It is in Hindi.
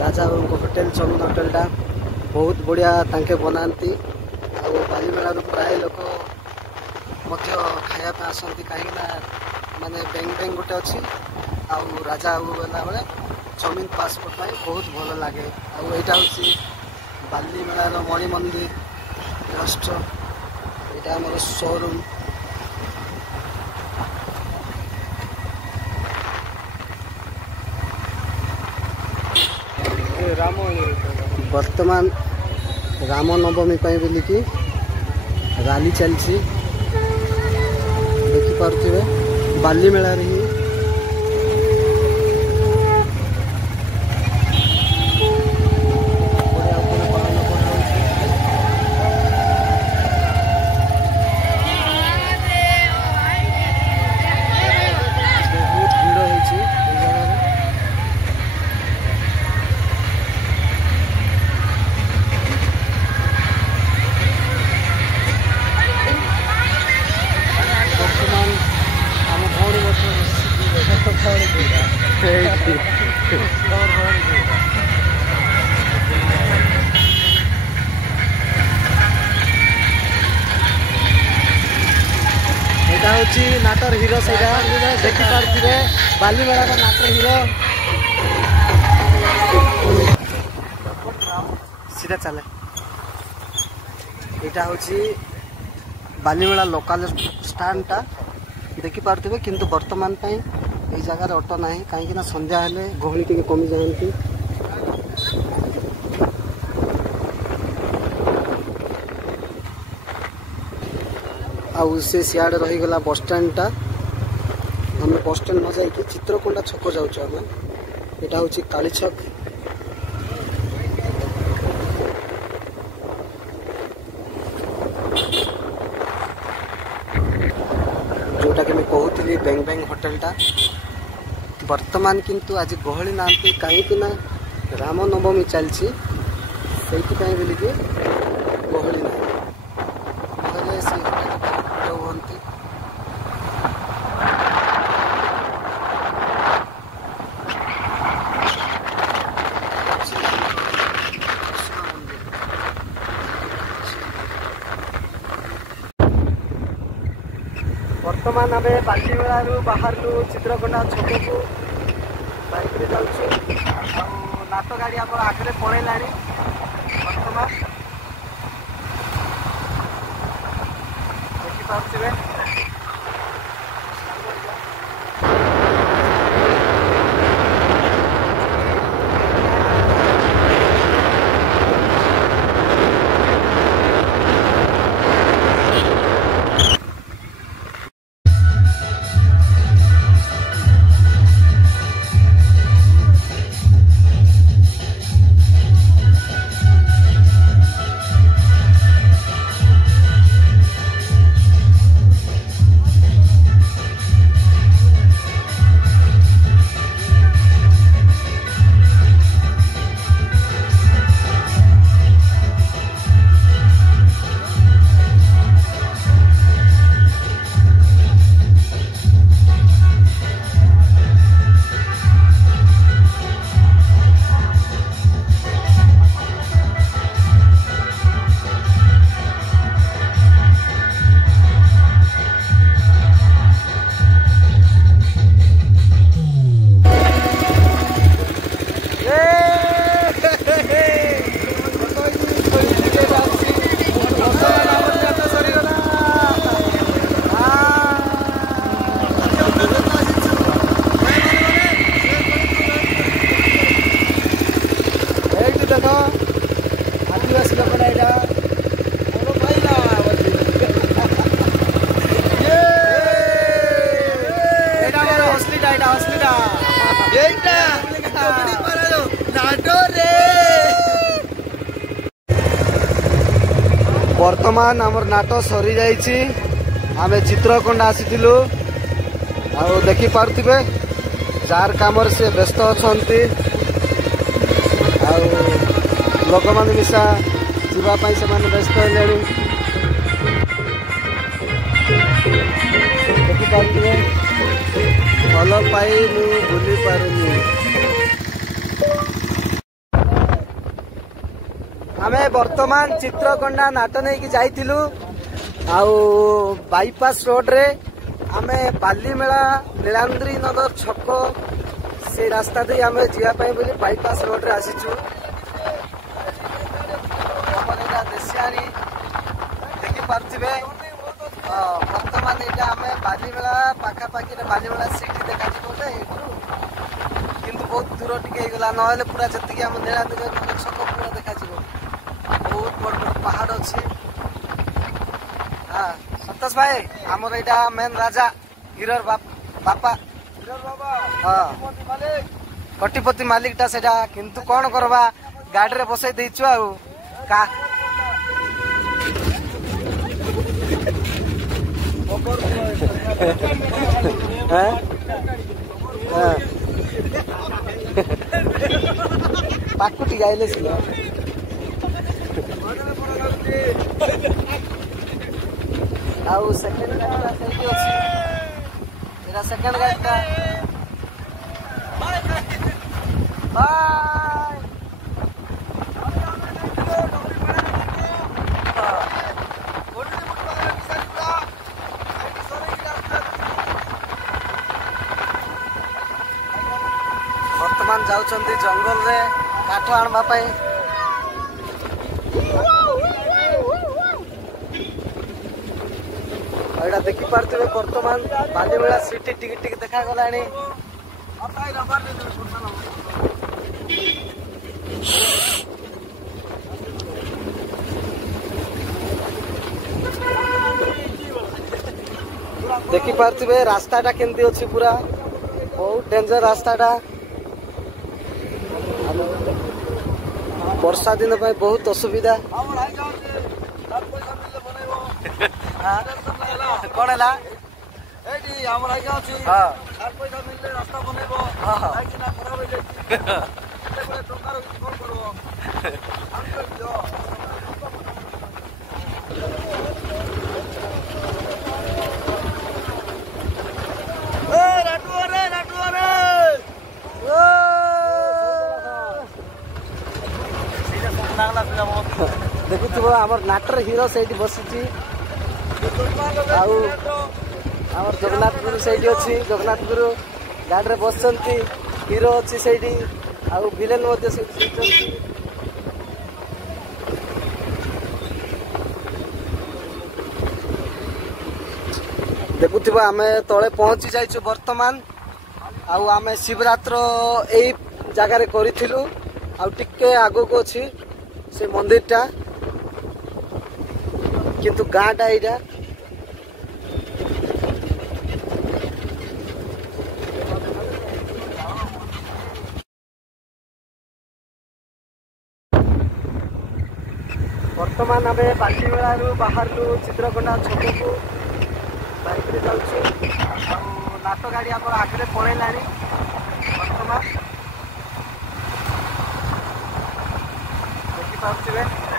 राजा होटेल चमन होटेलटा बहुत बढ़िया तांके बनाती। बालीमेला प्राय लोक खायापे आसती कहीं माने बेंग बेंग गोटे अच्छी राजा गला बेले चमिन पासपोर्ट बहुत भल लगे। आईटा हूँ बालीमेलार मणि मंदिर राष्ट्र यहाँ आम शोरूम। वर्तमान राम नवमी बोलिकी राली चलती देखिपे बालीमेला ही नाटर हीरो से देखिपे बालीमेला नाटर हीरो सीधा चले। यहाँ हूँ बालीमेला लोकल स्टैंडटा देखिपे किंतु वर्तमान ये जगार ऑटो ना कहीं संध्या हेले गहली टी कमी जाती। आउ से सियाड़े रहीगला बस स्टैंडटा आम बस स्टैंड न जाकि चित्रकोंडा छक जाऊँ आम। यहाँ हूँ काली छक जोटा कि मैं कहूली बेंग बेंग होटेलटा वर्तमान किंतु आज गहली ना कहीं राम नवमी चलती से बोलिकी गहली ना वर्तमान आम बालीमेला बाहर चित्रकोंडा छक को बाइक जाऊँ नाट गाड़ी आम आगे पलैला वर्तमान देखिपे। वर्तमान आमर नाट सरी जाइए आम चित्रकोंडा आसीलु आ देखि पारुथिबे जार काम से व्यस्त अच्छा लोक मैंने मिशा जावाई से व्यस्त है देखिपे भल पाई भूली पारे। आमे वर्तमान चित्रकोंडा नाट नहीं जाइथिलु आउ बाईपास रोड रे आमे बाली मेला नीलांद्री नगर छक से रास्ता दे आमे जिया पाए बोली बाईपास रोड रे आसीचु हमरेला देसियानी देखि पारथिबे वर्तमान एटा आमे बाली मेला पाखा पाखी रे बाली मेला सिटी देखा बोले किंतु बहुत दूर टिके गला नहले पूरा जति के हम नीलांद्री नगर छक पूरा देखा बहुत बड़ बड़ पहाड़ अच्छे हाँ संतोष भाई आमर एटा मेन राजा हिरोर बापा हाँ कोटिपति मालिक टा सेटा किंतु कौन करबा गाड़ी रे बसई देइछु आउ का पाकुटी गाइले सिलो आउ सेकंड गाइडा सेठी अछि एरा सेकंड गाइडा बाय वर्तमान जाउछन्ती जंगल रे काठ आनबा पाई एटा देखि पारथिबे वर्तमान बालीमेला सिटी टिक टिक देखा गलानी देखि पारथिबे रास्ताटा केंती अछि पूरा बहुत डेंजर रास्ताटा वर्षा दिन पे बहुत असुविधा कौन है देखुव आम नाटर हिरो से बसी आउ आम जगन्नाथ गुरु से अच्छी जगन्नाथ गुरु गाड़ी में बस हिरो अच्छी से आउ विलेन देखुव आम तले पहुंची जाइछु वर्तमान आउ आम शिवरात्र यही जगार करूँ आउ टिके आगो को अच्छी से मंदिर टा किंतु गाँटा यहाँ वर्तमान आम बालीमेला बाहर चित्रकोंडा छक को बाइक रे जाऊँ नाट गाड़ी आम आगे पलैला वर्तमान देखिपे